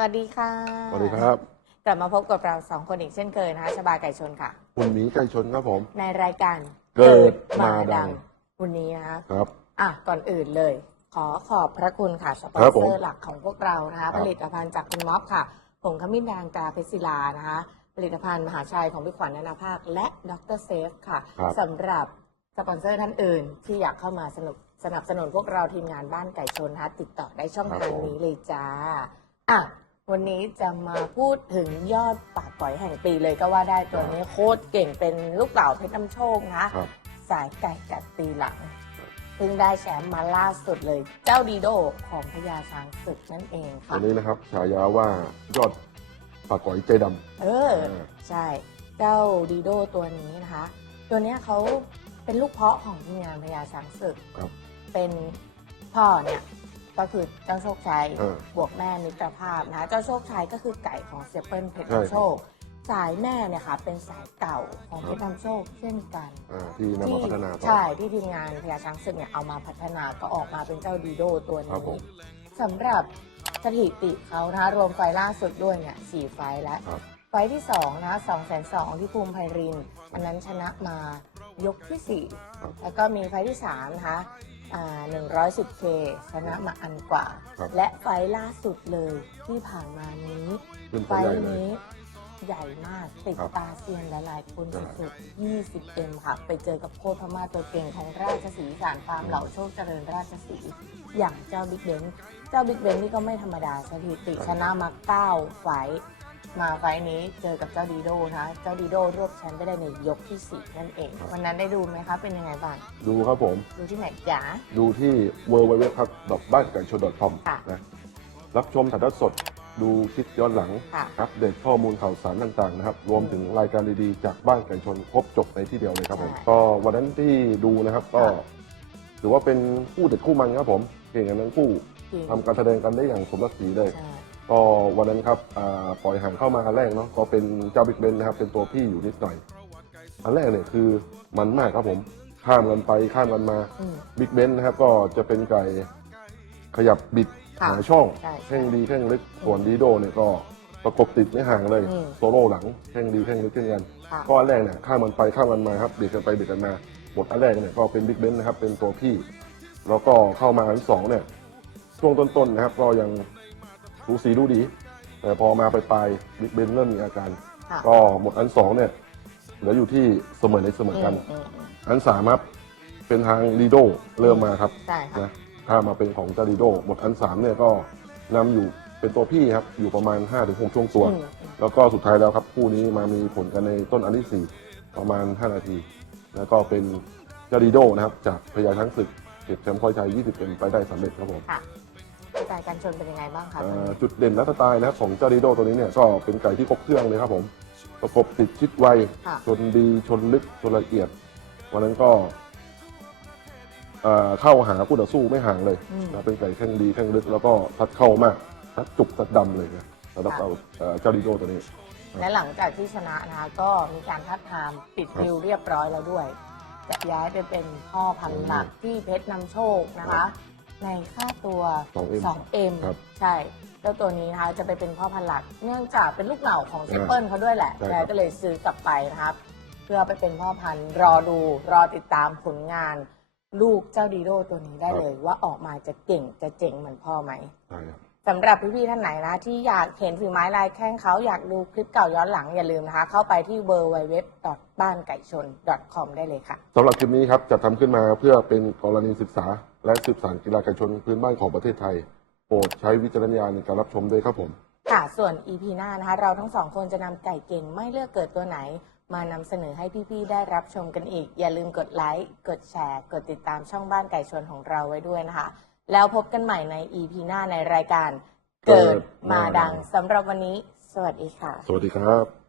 สวัสดีค่ะสวัสดีครับ กลับมาพบกับเราสองคนอีกเช่นเคยนะคะชบาไก่ชนค่ะ คุณหมีไก่ชนครับผม ในรายการเกิดมาดังวันนี้นะคะครับ อะก่อนอื่นเลย ขอขอบพระคุณค่ะสปอนครับเซผมอร์หลักของพวกเรานะคะครับผลิตภัณฑ์จากคุณม็อบค่ะผงขมิ้นแดงตราเพชรศิลานะคะ ผลิตภัณฑ์มหาชัยของพี่ขวัญนานาภาค และดรเซฟค่ะครับสำหรับสปอนเซอร์ท่านอื่นที่อยากเข้ามาสนุกสนับสนุนพวกเราทีมงานบ้านไก่ชนนะคะติดต่อได้ช่องทางนี้เลยจ้าอะ วันนี้จะมาพูดถึงยอดปากปล่อยแห่งปีเลยก็ว่าได้ตัวนี้โคตรเก่งเป็นลูกเต่าเพชรน้ำโชคนะคะครับ สายไก่กัดตีหลังเพิ่งได้แชมป์มาล่าสุดเลย เจ้าดีโดของพญาช้างศึกนั่นเองค่ะวันนี้นะครับฉายาว่ายอดปากก๋อยใจดเออใช่ เจ้าดีโดตัวนี้นะคะ ตัวเนี้ยเขาเป็นลูกเพาะของทีมงานพญาช้างศึก ครับ เป็นพ่อเนี่ย ก็คือเจ้าโชคชัยเออบวกแม่มิตรภาพนะคะเจ้าโชคชัยก็คือไก่ของเซเปิลเพชรใช่ครับน้ำโชค สายแม่เนี่ยค่ะเป็นสายเก่าของเพชรน้ำโชคเช่นกันำอ่าที่นำมาพัฒนาต่อ ใช่ที่ทีมงานพญาช้างศึกเนี่ยเอามาพัฒนาก็ออกมาเป็นเจ้าดีโดตัวครับผนี้มสำหรับสถิติเขานะคะรวมไฟล์ล่าสุดด้วยเนี่ยสี่ไฟล์แล้ว ครับ ไฟล์ที่สองนะคะสองแสนสองที่ภูมิไพรินทร์อันนั้นชนะมายกที่สี่ ครับ แล้วก็มีไฟล์ที่สามนะคะอ่า 110K ชนะมาอันกว่า ครับและไฟล์ล่าสุดเลยที่ผ่านมานี้ขึ้นไฟตัวใหญ่ล์เลย นี้ใหญ่มากติดครับตาเซียนหลายๆคนใช่สุดๆ 20M ค่ะ ไปเจอกับโคตรพม่าตัวเก่งของราชสีห์สารฟาร์มเหล่าโชคเจริญราชสีห์อย่างเจ้าบิ๊กเบนเจ้าบิ๊กเบนนี่ก็ไม่ธรรมดาสถิติชนะมา 9 ไฟท์ มาไฟท์นี้เจอกับเจ้าดีโดนะคะเจ้าดีโดรวบแชมป์ไปได้ในยกที่4นั่นเอง วันนั้นได้ดูไหมคะ เป็นยังไงบ้าง ดูครับผม ดูที่ไหนจ๋าดูที่ w w w ครับบ้านไก่ชน .com ค่ะ นะรับชมถ่ายทอดสด ดูคลิปย้อนหลัง ค่ะ อัปเดตข้อมูลข่าวสารต่างๆนะครับ รวมถึงรายการดีๆ จากบ้านไก่ชนครบจบในที่เดียวเลยครับผมใช่ก็วันนั้นที่ดูนะครับก็ ค่ะ ถือว่าเป็นคู่เด็ดคู่มันครับผม เก่งกันทั้งคู่จริงทำการแสดงกันได้อย่างสมรักสีเลย ใช่ ก็วันนั้นครับอ่าปล่อยห่างเข้ามาอันแรกเนาะก็เป็นเจ้าบิ๊กเบนนะครับเป็นตัวพี่อยู่นิดหน่อยอันแรกเนี่ยคือมันมากครับผมข้ามกันไปข้ามกันมาอืมบิ๊กเบนนะครับก็จะเป็นไก่ขยับบิดค่ะหาช่องใช่ใช่แข้งดีแข้งลึกส่วนดีโดเนี่ยก็ประกบติดไม่ห่างเลยอืมโซโล่หลังแข้งดีแข้งลึกเช่นกันค่ะก็อันแรกเนี่ยข้ามมันไปข้ามมันมาครับเบียดกันไปเบียดกันมาหมดอันแรกเนี่ยก็เป็นบิ๊กเบนนะครับเป็นตัวพี่ แล้วก็เข้ามาอันสองเนี่ยช่วงต้นๆนะครับ ก็ยัง ดูสีดูดีแต่พอมาไปปลายบิ๊กเบนเริ่มมีอาการ ค่ะก็หมดอันสองเนี่ยเหลืออยู่ที่เสมอในเสมอกันอืมอืมอันสามครับเป็นทางลีโดเริ่มมาครับใช่ค่ะนะถ้ามาเป็นของจารีโดหมดอันสามเนี่ยก็นำอยู่เป็นตัวพี่ครับอยู่ประมาณ5-6ช่วงตัว อืมแล้วก็สุดท้ายแล้วครับคู่นี้มามีผลกันในต้นอันที่ 4 ประมาณ 5 นาที แล้วก็เป็นจารีโดนะครับ จากพญาช้างศึกเก็บแชมป์ค่อยชัย 20 เอ็มไปได้สำเร็จครับผม ค่ะ สายการชนเป็นยังไงบ้างคะเอ่ตอนอนี้จุดเด่นและสไตล์นะครับของจารีโดตัวนี้เนี่ยก็เป็นไก่ที่ครบเครื่องเลยครับผมประกบติดชิดไวค่ะชนดีชนลึกชนละเอียดวันนั้นก็เอ่อเข้าหาคู่ต่อสู้ไม่ห่างเลยอืม นะเป็นไก่แข้งดีแข้งลึกแล้วก็ทัดเข้ามากทัดจุกทัดดำเลยนะสำหรับค่ะ เอาเอ่อเจ้าดีโดตัวนี้ และหลังจากที่ชนะนะคะก็มีการทัดทามปิดครับดิวเรียบร้อยแล้วด้วย จะย้ายไปเป็นพ่อพันธุ์หลักที่เพชรนำโชคนะคะ ในค่าตัว 2M 2M ครับใช่เจ้าตัวนี้นะคะจะไปเป็นพ่อพันธุ์หลัก เนื่องจากเป็นลูกเหล่าของเซเปิลเขาด้วยแหละใช่ครับแล้วก็เลยซื้อกลับไปนะครับ เพื่อไปเป็นพ่อพันธุ์รอดูรอติดตามผลงาน ลูกเจ้าดีโดตัวนี้ได้เลยว่าออกมาจะเก่งจะเจ๋งเหมือนพ่อไหม ใช่ครับสำหรับพี่ๆท่านไหนนะ ที่อยากเห็นฝีไม้ลายแข้งเขาอยากดูคลิปเก่าย้อนหลังอย่าลืมนะคะ เข้าไปที่ w w w บ้านไก่ชน .com ได้เลยค่ะ สำหรับคลิปนี้ครับจะทำขึ้นมาเพื่อเป็นกรณีศึกษาและสืบสานกีฬาไก่ชนพื้นบ้านของประเทศไทย โปรดใช้วิจารณญาณในการรับชมด้วยครับผม ค่ะ ส่วน EP หน้านะคะ เราทั้งสองคนจะนำไก่เก่งไม่เลือกเกิดตัวไหน มานำเสนอให้พี่ๆได้รับชมกันอีก อย่าลืมกดไลค์ กดแชร์ กดติดตามช่องบ้านไก่ชนของเราไว้ด้วยนะคะ แล้วพบกันใหม่ใน EP หน้าในรายการ เกิดมาดังสำหรับวันนี้ สวัสดีค่ะ สวัสดีครับ